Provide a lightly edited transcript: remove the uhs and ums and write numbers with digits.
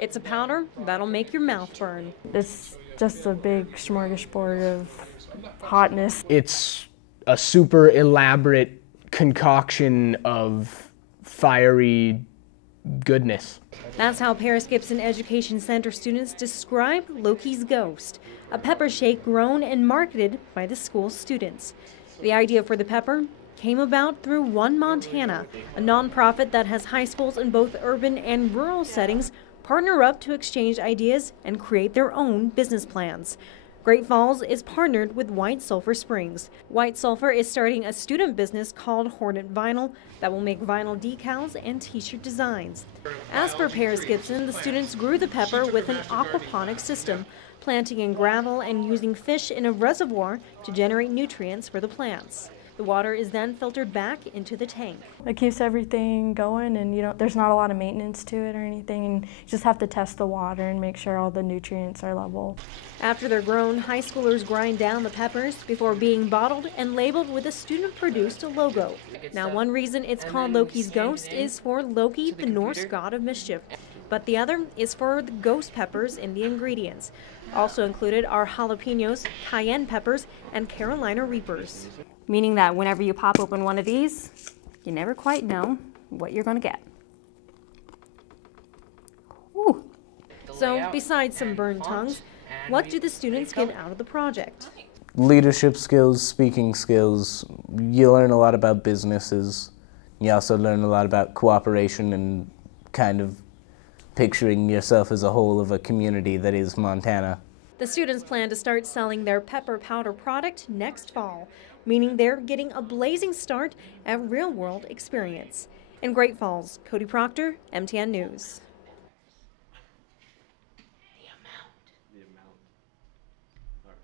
It's a powder that'll make your mouth burn. It's just a big smorgasbord of hotness. It's a super elaborate concoction of fiery goodness. That's how Paris Gibson Education Center students describe Loki's Ghost, a pepper shake grown and marketed by the school students. The idea for the pepper came about through One Montana, a nonprofit that has high schools in both urban and rural settings partner up to exchange ideas and create their own business plans. Great Falls is partnered with White Sulphur Springs. White Sulphur is starting a student business called Hornet Vinyl that will make vinyl decals and t-shirt designs. As for Paris Gibson, the students grew the pepper with an aquaponics system, planting in gravel and using fish in a reservoir to generate nutrients for the plants. The water is then filtered back into the tank. It keeps everything going, and there's not a lot of maintenance to it or anything, and you just have to test the water and make sure all the nutrients are level. After they're grown, high schoolers grind down the peppers before being bottled and labeled with a student-produced logo. Now, one reason it's called Loki's Ghost is for Loki, the Norse god of mischief, but the other is for the ghost peppers in the ingredients. Also included are jalapenos, cayenne peppers, and Carolina Reapers. Meaning that whenever you pop open one of these, you never quite know what you're going to get. Whew. So, besides some burned tongues, what do the students get out of the project? Leadership skills, speaking skills. You learn a lot about businesses. You also learn a lot about cooperation and kind of picturing yourself as a whole of a community that is Montana. The students plan to start selling their pepper powder product next fall, meaning they're getting a blazing start at real-world experience. In Great Falls, Cody Proctor, MTN News. The amount. All right.